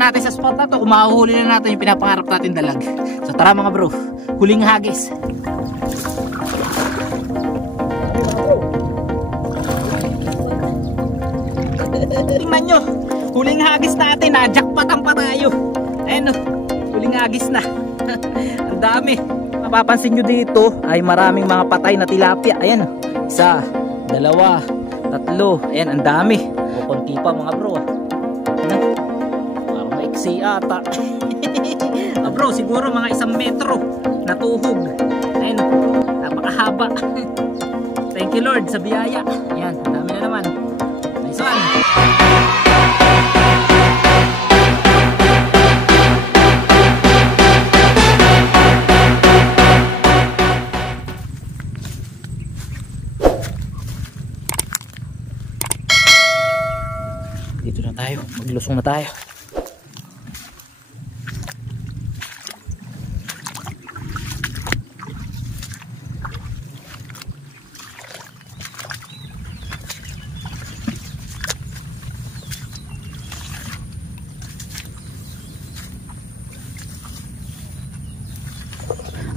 natin sa spot na to kung mahuhuli na natin yung pinapangarap natin dalag. So tara mga bro, huling hagis. Tingnan nyo, huling hagis natin ha, jackpotan pa tayo. Ayan o, huling hagis na. Ang dami. Mapapansin nyo dito ay maraming mga patay na tilapia. Ayan, isa, dalawa, tatlo. Ayan, ang dami. O konti pa mga bro. Parang maiksi ata. Bro, siguro mga 1 metro na tuhog. Ayan, napakahaba. Thank you Lord sa biyaya. Ayan, ang dami na naman. Nice one. Dito na tayo, maglusong na tayo.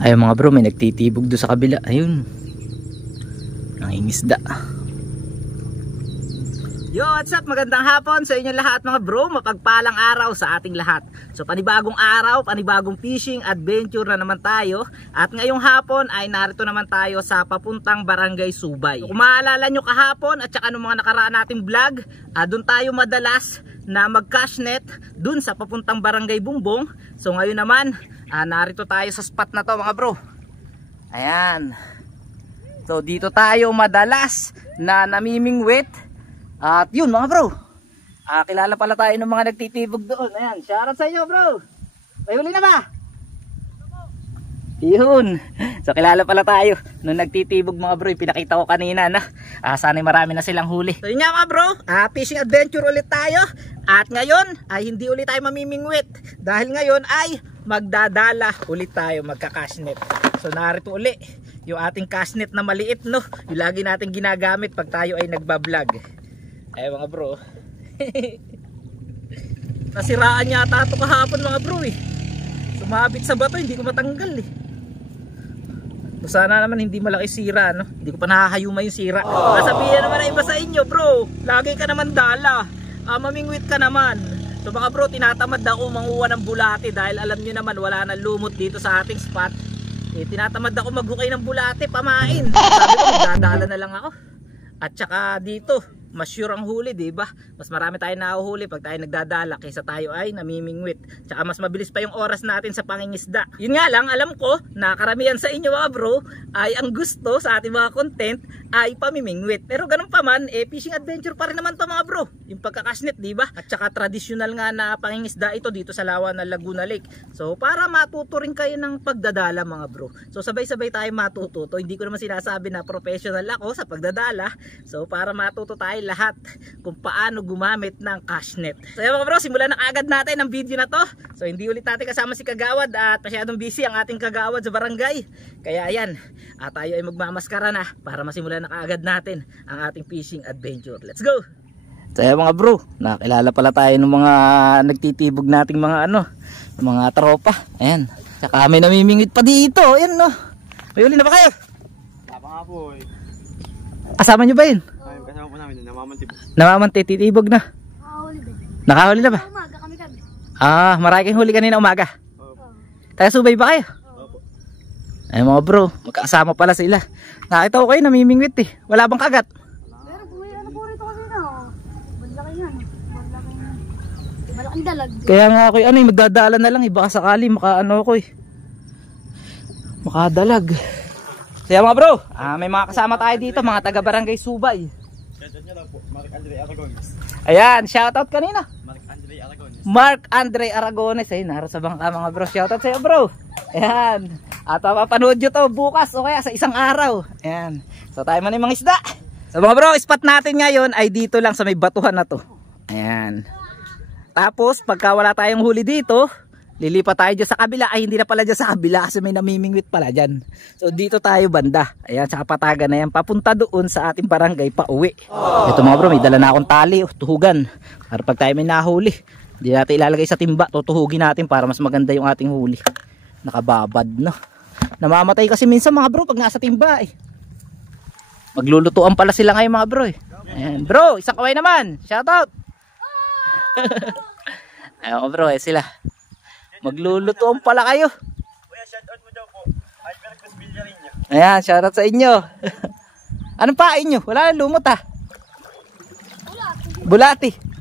Ayun mga bro, may nagtitibog doon sa kabila. Ayun, nangingisda. Yo, what's up? Magandang hapon sa inyo lahat mga bro. Mapagpalang araw sa ating lahat. So panibagong araw, panibagong fishing adventure na naman tayo. At ngayong hapon ay narito naman tayo sa papuntang Barangay Subay. So, kung maalala nyo kahapon at saka nung mga nakaraan nating vlog, doon tayo madalas na mag-cash net doon sa papuntang Barangay Bumbong. So ngayon naman, narito tayo sa spot na to mga bro. Ayan. So dito tayo madalas na namimingwit. At yun mga bro, kilala pala tayo ng mga nagtitibog doon. Ayan, shoutout sa inyo bro. May huli na ba? Yun. So kilala pala tayo nung nagtitibog mga bro. Pinakita ko kanina na sana'y marami na silang huli. So yun nga mga bro, fishing adventure ulit tayo. At ngayon ay hindi ulit tayo mamimingwit. Dahil ngayon ay magdadala ulit tayo, magka-cashnet. So narito ulit yung ating cashnet na maliit, no? Yung lagi natin ginagamit pag tayo ay nagbablog. Ay mga bro. Nasiraan yata ito kahapon mga bro eh. Sumabit sa bato, hindi ko matanggal eh. Sana naman hindi malaki sira, no? Hindi ko pa nakahayuma yung sira. Sabihin naman na iba sa inyo bro, lagi ka naman dala, mamingwit ka naman. So mga bro, tinatamad ako manguha ng bulate dahil alam nyo naman wala nang lumot dito sa ating spot. Tinatamad ako maghukay ng bulate, pamain. Sabi ko magdadala na lang ako. At saka dito mas sure ang huli, diba? Mas marami tayong nahuhuli pag tayo nagdadala kaysa tayo ay namimingwit. Tsaka mas mabilis pa yung oras natin sa pangingisda. Yun nga lang, alam ko na karamihan sa inyo mga bro ay ang gusto sa ating mga content ay pamimingwit. Pero ganun pa man, fishing adventure pa rin naman to mga bro. Yung pagkakasnet, diba? At saka traditional nga na pangingisda ito dito sa lawa ng Laguna Lake. So para matuto rin kayo ng pagdadala mga bro. So sabay-sabay tayo matututo. Hindi ko naman sinasabi na professional ako sa pagdadala. So para matuto tayo lahat kung paano gumamit ng cashnet. So yun mga bro, simulan na agad natin ang video na to. So hindi ulit natin kasama si Kagawad at masyadong busy ang ating Kagawad sa barangay. Kaya ayan, tayo ay magmamaskara na para masimulan na kaagad natin ang ating fishing adventure. Let's go! So yun mga bro, nakilala pala tayo ng mga nagtitibog nating mga mga tropa. Ayan, saka may namimingit pa dito. Ayan no, may huli na ba kayo? Tapa nga po eh. Kasama nyo ba yun? Kasama po namin, Namamantitibog na. Nakahuli na ba? Umaga kami. Marami kang huli kanina umaga. Taga Subay ba kayo? Opo. Ay mga bro, magkakasama pala sila. Nakita ko kayo namimingwit eh. Wala bang kagat? Pero ano po rito kasi na. Malaki yan. Malaking dalag. Kaya nga ako magdadala na lang eh. Baka sakali makadalag. Kaya mga bro, may mga kasama tayo dito, mga taga Barangay Subay. Shoutout nyo lang po, Mark Andre Aragones. Ayan, shoutout kanina. Mark Andre Aragones. Mark Andre Aragones. Ayun, naro sa bangka mga bro. Shoutout sa'yo bro. Ayan. At mapapanood nyo to bukas o kaya sa isang araw. Ayan. So tayo man yung mga isda. So mga bro, spot natin ngayon ay dito lang sa may batuhan na to. Ayan. Tapos pagka wala tayong huli dito, lilipat tayo dyan sa kabila. Ay hindi na pala dyan sa kabila kasi may namimingwit pala dyan. So dito tayo banda. Ayan, sa kapatagan na yan. Papunta doon sa ating barangay pa uwi. Ito mga bro, may dala na akong tali. Tuhugan. Para pag tayo may nahuli, Hindi natin ilalagay sa timba, tutuhugin natin para mas maganda yung ating huli. Nakababad no. Namamatay kasi minsan mga bro pag nasa timba eh. Maglulutuan pala sila ngayon mga bro eh. Ayan, bro, isang kaway naman. Shout out. Ayun bro, eh sila. Maglulutuan pala kayo. Kuya, shout out mo daw po. Albert Cosvilla rin niya. Ayan, shout out sa inyo. Anong pain nyo? Wala nang lumot ha. Bulati.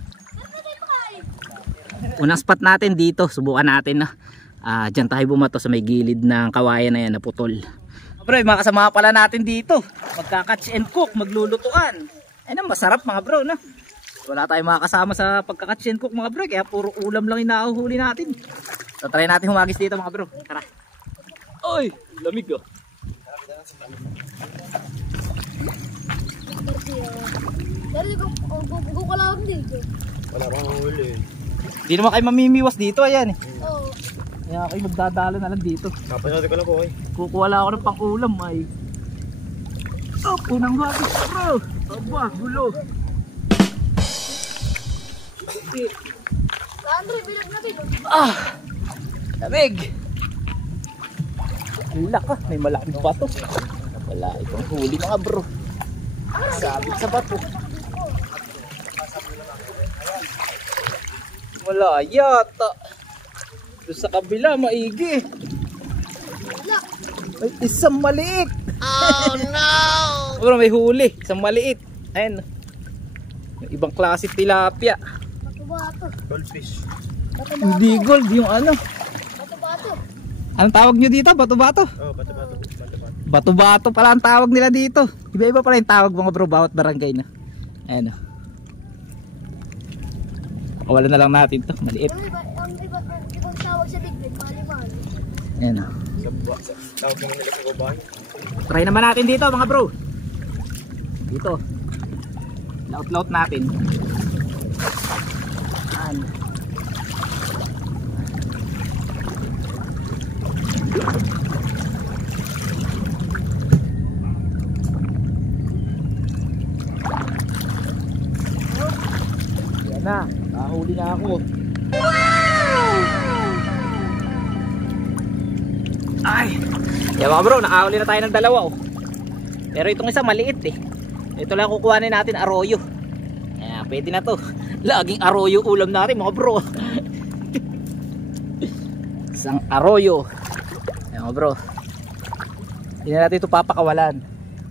Unang spot natin dito, subukan natin na. Diyan tayo bumato sa may gilid ng kawayan na yan na putol. Bro, mga kasama pala natin dito. Magka-catch and cook, maglulutuan. Ayun, masarap mga bro, no? Wala tayong mga kasama sa pagka-catch and cook mga bro, kaya puro ulam lang inahuhuli natin. So try natin humagis dito mga bro. Tara. Oy, lamig oh. Wala pang huli. Hindi naman kayo mamimiwas dito, ayan eh. Oo. Kaya kayo magdadalo na lang dito. Kapanood ko lang po eh. Kukuha lang ako ng pang-ulam ay. Oh, punang hagis bro. Aba, gulo. Andre, bilag na dito. Lamig. Ala ka, may malaking bato. Wala itong huli mga bro. Sabit sa bato. Wala yata. Doon sa kabila, maigi. May isang maliit. Oh no! Bro, may huli. Isang maliit. Ayun. May ibang klase tilapia. Bato-bato. Goldfish. Hindi gold, yung ano. Bato-bato. Anong tawag nyo dito? Bato-bato? Oh, bato-bato. Bato-bato pala ang tawag nila dito. Iba-iba pala yung tawag mga bro, bawat barangay na. Ayan o. Pakawalan na lang natin to, maliit. Ang ibang tawag sa bigbig, mali-mali. Ayan o. Tawag mo nila sa gubahan. Try naman natin dito mga bro. Dito. Laut-laut natin. Ayan. Yan na, nakahuli na ako. Ay, yan mga bro, nakahuli na tayo ng dalawa oh. Pero itong isa maliit eh. Ito lang kukuhanin natin, arroyo. Ayan, pwede na to. Laging arroyo ulam natin mga bro. Isang arroyo. Ayan mga bro, hindi na natin ito papakawalan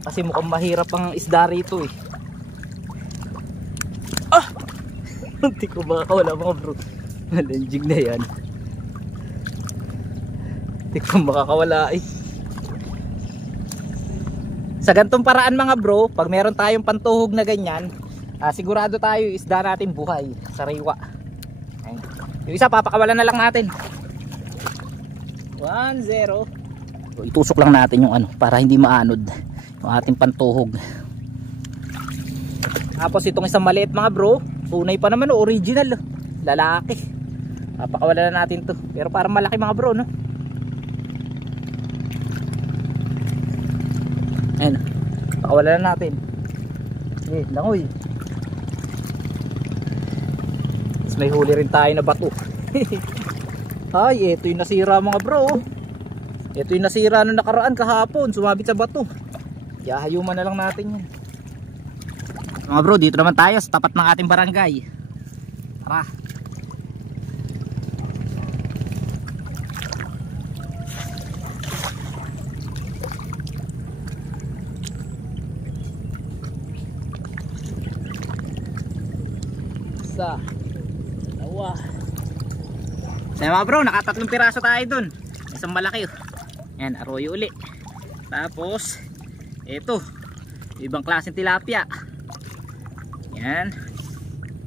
kasi mukhang mahirap ang isda rito eh. Hindi ko makakawala mga bro. Malanjig na yan. Hindi ko makakawala eh. Sa gantong paraan mga bro, pag meron tayong pantuhog na ganyan, sigurado tayo isda natin buhay, sariwa. Ayun. Yung isa papakawalan na lang natin. 1-0. So, itusok lang natin yung ano para hindi maanod yung ating pantuhog. Tapos itong isang maliit mga bro, tunay pa naman, original, lalaki. Papakawalan na natin to. Pero parang malaki mga bro, no? Ayan, pakawalan na natin. Eh, langoy. Tapos may huli rin tayo na bato. Ay, ito yung nasira mga bro. Ito yung nasira nung nakaraan kahapon, sumabit sa bato. Yahayuman na lang natin yan. Mga bro, dito naman tayo sa tapat ng ating barangay. Tara. Isa, dalawa. So mga bro, nakatatlong piraso tayo dun. Isang malaki oh. Yan, arroyo uli. Tapos ito, ibang klaseng tilapia. Yan.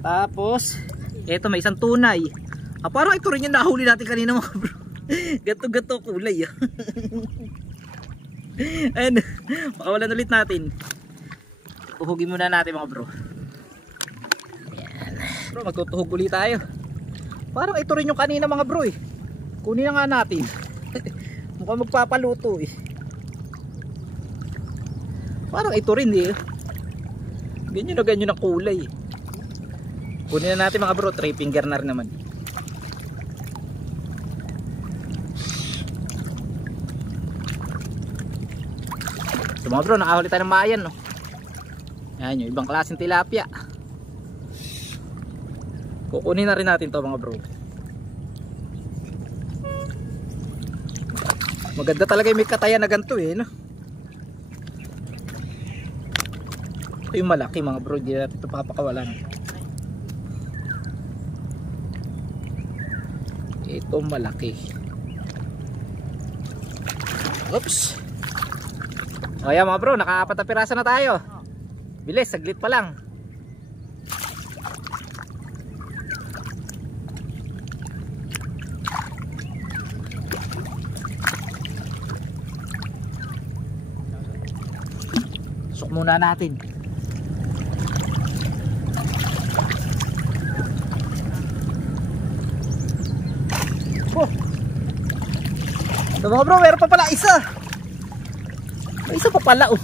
Tapos ito, may isang tunay. Parang ito rin yung nahuli natin kanina mga bro. Gato-gato kulay ah. Ayan, pakawalan ulit natin. Uhugin muna natin mga bro. Ayan. Bro, magtutuhog ulit tayo. Parang ito rin yung kanina mga bro eh. Kunin na nga natin. Mukhang magpapaluto eh. Parang ito rin eh. Ganyan na ganyan ang kulay eh. Kunin na natin mga bro, 3 finger na rin naman. Mga bro, nakahuli tayo ng mayan, no? Yan yung ibang klaseng tilapia. Kukunin na rin natin to mga bro. Maganda talaga yung may katayan na ganito eh, no? Ito yung malaki mga bro, hindi natin ito papakawalan. Ito malaki. Oops. O yan mga bro, nakaapat na piraso na tayo. Bilis, saglit pa lang. Susok muna natin. Oh. So mga bro, meron pa pala isa. May isa pa pala oh.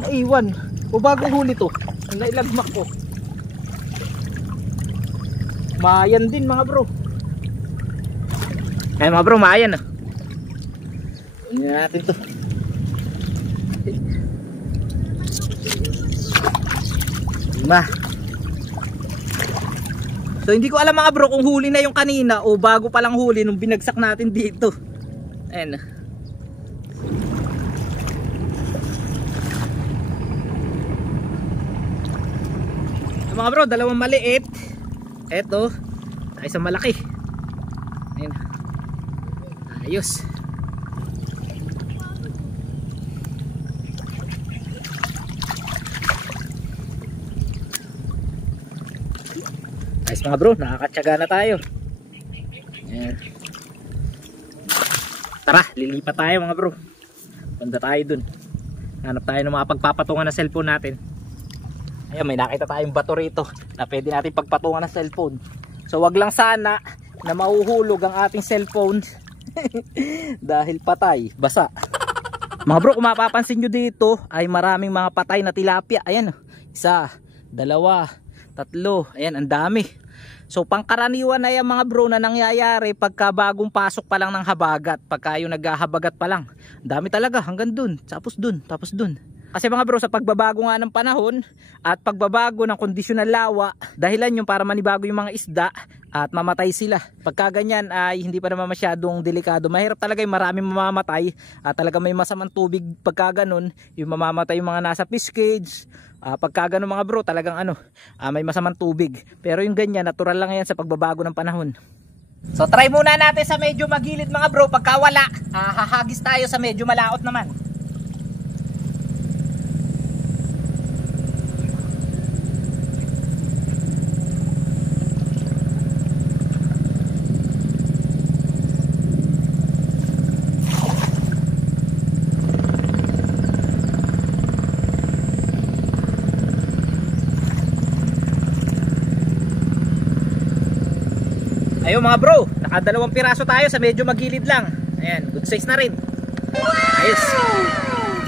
Naiwan. O bagong huli to. Nailagmak ko. Mayan din mga bro. Ay mga bro, mayan ah. Kunin natin to. Lima. So hindi ko alam mga bro kung huli na yung kanina o bago pa lang huli nung binagsak natin dito. Ayan. So, mga bro, dalawang maliit. Eto, isang malaki. Ayan. Ayos. Ayos mga bro, nakakatsaga na tayo. Ayan. Tara, lilipat tayo mga bro. Banda tayo dun. Hanap tayo ng mga pagpapatungan ng cellphone natin. Ayan, may nakita tayong bato rito na pwede natin pagpatungan ng cellphone. So wag lang sana na mahuhulog ang ating cellphone dahil patay, basa. Mga bro, kung mapapansin nyo dito ay maraming mga patay na tilapia. Ayan, isa, dalawa, tatlo, ayan, ang dami. So pangkaraniwan na yan mga bro na nangyayari pagka bagong pasok pa lang ng habagat, pagka yung naghahabagat pa lang. Dami talaga hanggang dun, tapos dun, tapos dun. Kasi mga bro, sa pagbabago nga ng panahon at pagbabago ng kondisyon ng lawa, dahilan yung para manibago yung mga isda at mamatay sila. Pagka ganyan ay hindi pa naman masyadong delikado. Mahirap talaga yung maraming mamamatay at talaga may masamang tubig pagka ganun, yung mamamatay yung mga nasa fish cage. Pagka ganun mga bro, talagang may masamang tubig. Pero yung ganyan, natural lang yan sa pagbabago ng panahon. So try muna natin sa medyo magilid mga bro. Pagka wala, hahagis tayo sa medyo malaot naman. Ayun mga bro, nakadalawang piraso tayo sa medyo magilid lang. Ayan, good size na rin. Ayos.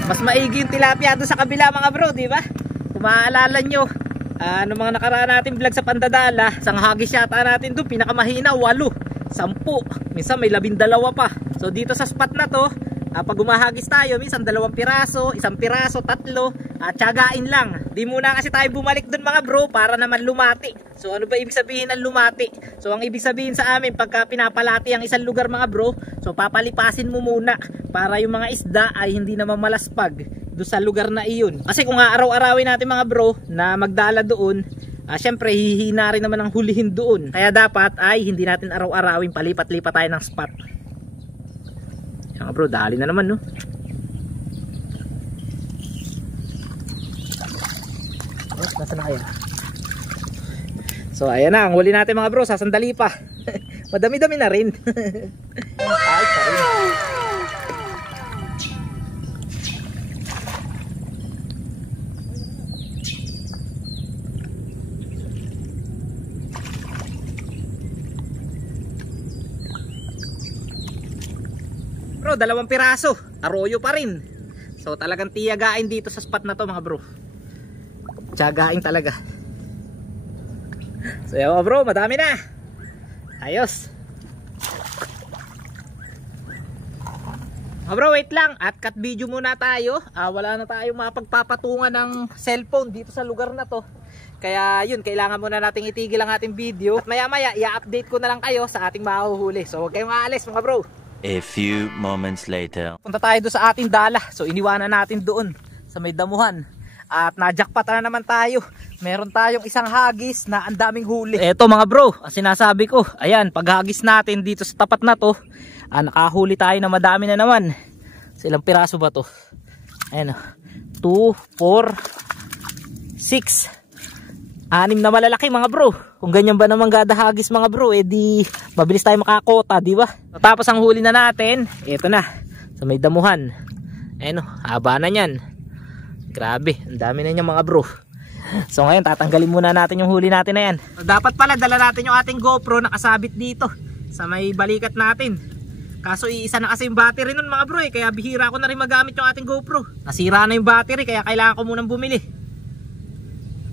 Mas maigi yung tilapia doon sa kabila mga bro, di ba? Kung maaalala nyo, mga nakaraan natin vlog sa Pandadala, isang hagis yata natin doon, pinakamahina, 8, 10, minsan may 12 pa. So dito sa spot na to, pag umahagis tayo, minsan 2 piraso, 1 piraso, 3, tiyagain lang. Di muna kasi tayo bumalik dun mga bro para naman lumati. So ano ba ibig sabihin ng lumati? So ang ibig sabihin sa amin pagka pinapalati ang isang lugar mga bro, so papalipasin mo muna para yung mga isda ay hindi naman malaspag doon sa lugar na iyon. Kasi kung araw-arawin natin mga bro na magdala doon, syempre hihina rin naman ang hulihin doon. Kaya dapat ay hindi natin araw-arawin, palipat-lipat tayo ng spot. Yan bro, dali na naman no. Nasa na kaya? So ayan na, ang huli natin mga bro, sasandali pa. Madami-dami na rin. Ay, sorry. Bro, 2 piraso, arroyo pa rin. So talagang tiyagain dito sa spot na to mga bro. Tiyagain talaga. So yun bro, madami na. Ayos. Bro, wait lang, at cut video muna tayo. Wala na tayong mapagpapatungan ng cellphone dito sa lugar na to. Kaya yun, kailangan muna nating itigil ang ating video. At maya maya, i-update ko na lang kayo sa ating mahuhuli. So huwag kayong aalis mga bro. A few moments later. Punta tayo doon sa ating dala. So iniwanan natin doon sa may damuhan. At na-jackpot na naman tayo. Meron tayong isang hagis na ang daming huli. Eto mga bro, ang sinasabi ko, ayan, pag hagis natin dito sa tapat na to, nakahuli tayo na madami na naman. So, ilang piraso ba to? Ayan, 2, 4, 6, 6 na malalaki mga bro. Kung ganyan ba naman gada hagis mga bro, di mabilis tayo makakota, di ba? Tapos ang huli na natin, eto na, sa may damuhan. Ayan, haba na yan. Grabe, ang dami na niyan mga bro. So ngayon tatanggalin muna natin yung huli natin na yan. So, dapat pala dala natin yung ating GoPro nakasabit dito sa may balikat natin. Kaso iisa na kasi yung battery nun mga bro kaya bihira ko na rin magamit yung ating GoPro. Nasira na yung battery kaya kailangan ko munang bumili.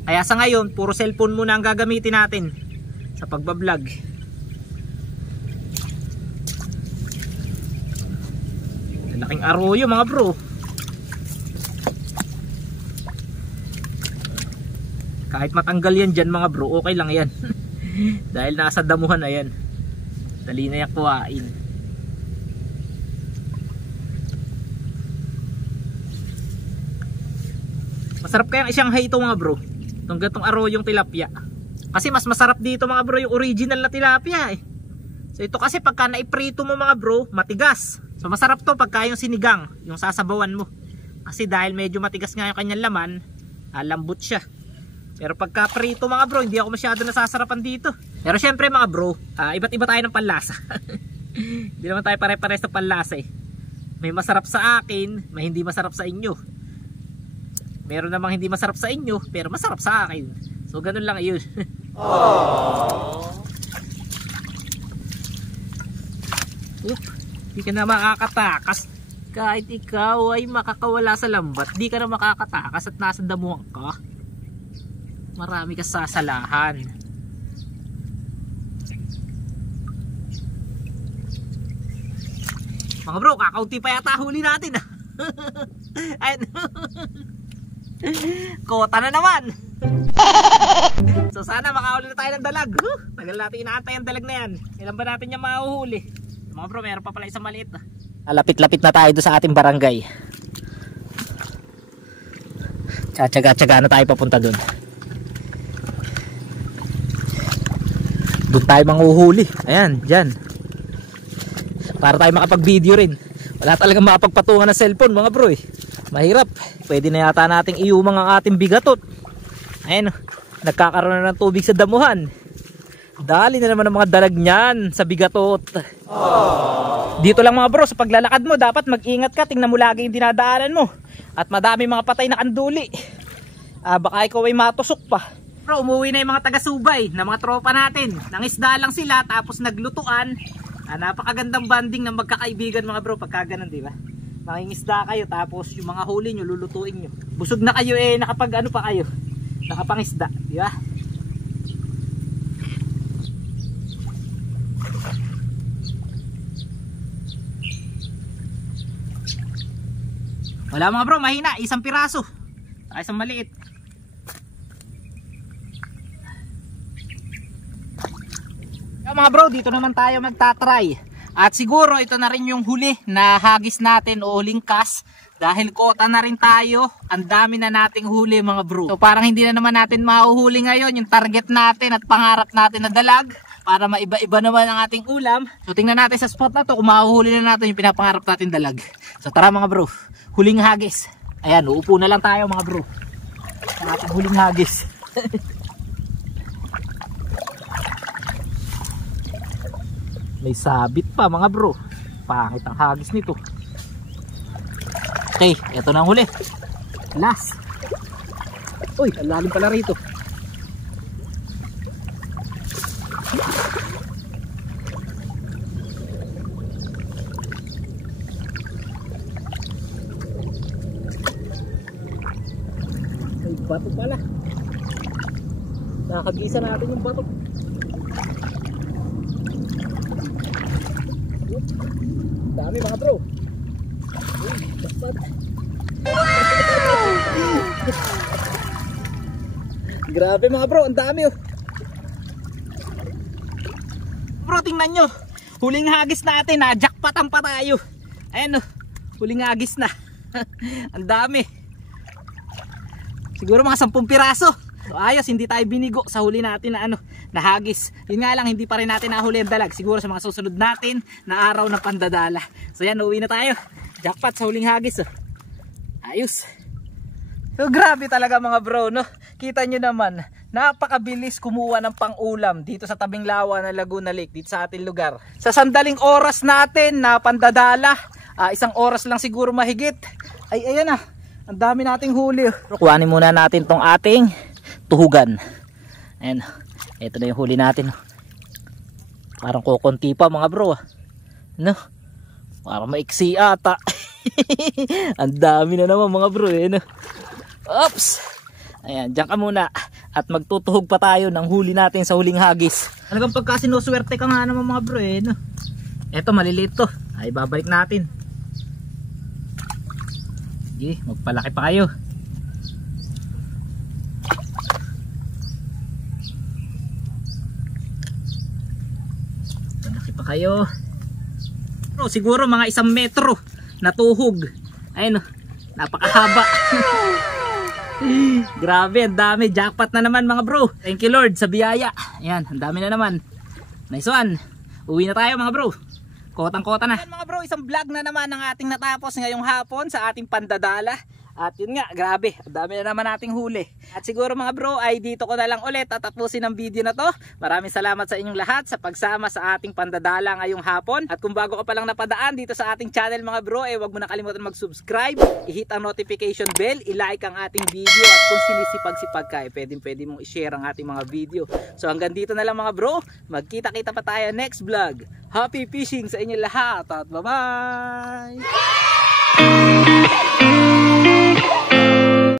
Kaya sa ngayon puro cellphone muna ang gagamitin natin sa pagbablog. Laking arroyo mga bro. Kahit matanggal yan dyan mga bro, okay lang yan. Dahil nasa damuhan na yan. Dali na yan kuhain. Masarap kayang isyanghay ito mga bro. Itong gatong aroyong tilapia. Kasi mas masarap dito mga bro yung original na tilapia eh. So ito kasi pagka naiprito mo mga bro, matigas. So masarap to pagka yung sinigang, yung sasabawan mo. Kasi dahil medyo matigas nga yung kanyang laman, lambot siya. Pero pagka prito mga bro, hindi ako masyado nasasarapan dito. Pero syempre mga bro, iba't iba tayo ng panlasa. Hindi naman tayo pare-pares ng panlasa eh. May masarap sa akin, may hindi masarap sa inyo. Meron namang hindi masarap sa inyo, pero masarap sa akin. So ganun lang yun. Hindi ka na makakatakas. Kahit ikaw ay makakawala sa lambat, di ka na makakatakas at nasa damuhan ka. Marami ka sasalahan. Mga bro, kakaunti pa yata huli natin. Kota na naman. So sana makahuli na tayo ng dalag. Tagal natin inaantay ang dalag na yan. Ilan ba natin yung mahuhuli? Mga bro, meron pa pala isang maliit. Lapit-lapit na tayo doon sa ating barangay. Tsatsaga-tsaga na tayo papunta doon. Doon tayo manghuhuli. Ayan, dyan. Para tayo makapag-video rin. Wala talagang makapagpatungan ng cellphone mga bro eh. Mahirap. Pwede na yata nating iumang ang ating bigatot. Ayan, nagkakaroon na ng tubig sa damuhan. Dali na naman ang mga dalag niyan sa bigatot. Dito lang mga bro, sa paglalakad mo dapat mag-ingat ka. Tingnan mo lagi yung dinadaanan mo. At madami mga patay na kanduli. Baka ikaw ay matusok pa. Bro, umuwi na yung mga taga-subay na mga tropa natin. Nangisda lang sila tapos naglutuan. Napakagandang banding ng magkakaibigan mga bro pagka ganun, di ba? Mangingisda kayo tapos yung mga huli nyo lulutuin nyo. Busog na kayo nakapag ano pa kayo, nakapangisda, di ba? Wala mga bro, mahina, isang piraso. Isang maliit. Mga bro, dito naman tayo magtatry. At siguro ito na rin yung huli na hagis natin o huling cast. Dahil kota na rin tayo, ang dami na nating huli mga bro. So parang hindi na naman natin mahuhuli ngayon yung target natin at pangarap natin na dalag. Para maiba-iba naman ang ating ulam. So tingnan natin sa spot na to kung mahuhuli na natin yung pinapangarap natin dalag. So tara mga bro, huling hagis. Ayan, uupo na lang tayo mga bro sa ating huling hagis. May sabit pa mga bro. Pangit ang hagis nito. Okay, eto na ang huli. Last. Uy, ang lalim pala rito. May bato pala. Nakagisa natin yung bato. Dami mga bro. Grabe mga bro, ang dami oh. Bro, tingnan nyo. Huling hagis natin ha, jackpotan pa tayo. Ayan oh, huling hagis na. Ang dami. Siguro mga 10 piraso. So ayos, hindi tayo binigo sa huli natin na na hagis. Yun nga lang, hindi pa rin natin nahuli ang dalag. Siguro sa mga susunod natin na araw ng pandadala. So yan, uwi na tayo. Jackpot sa huling hagis oh. Ayos. So grabe talaga mga bro, no? Kita nyo naman, napakabilis kumuha ng pang-ulam dito sa tabing lawa ng Laguna Lake, dito sa ating lugar. Sa sandaling oras natin na pandadala, 1 oras lang siguro mahigit. Ay ayan na, ang dami nating huli. Kuhanin muna natin tong ating tuhugan. Ayan, ito na yung huli natin. Parang kukunti pa mga bro. No? Parang maiksi ata. Ang dami na naman mga bro. No? Oops! Ayan, dyan ka muna at magtutuhog pa tayo ng huli natin sa huling hagis. Talagang pagka sinuswerte ka nga naman mga bro no? Eto maliliit to, ay babalik natin. Sige, magpalaki pa kayo. Malaki pa kayo. Bro, siguro mga 1 metro na tuhog. Ayun napakahaba. Grabe, ang dami. Jackpot na naman mga bro. Thank you Lord sa biyaya. Ayan, ang dami na naman. Nice one. Uwi na tayo mga bro. Kotang-kota na. Ayan mga bro, isang vlog na naman ang ating natapos ngayong hapon sa ating pandadala. At yun nga, grabe, ang dami na naman nating huli. At siguro mga bro ay dito ko na lang ulit tatapusin ang video na to. Maraming salamat sa inyong lahat sa pagsama sa ating pandadala ngayong hapon. At kung bago ka pa lang napadaan dito sa ating channel mga bro, wag mo na kalimutan mag-subscribe, i-hit ang notification bell, i-like ang ating video, at kung sinisipag-sipag ka, pwede mong i-share ang ating mga video. So hanggang dito na lang mga bro, magkita-kita pa tayo next vlog. Happy fishing sa inyo lahat at bye-bye!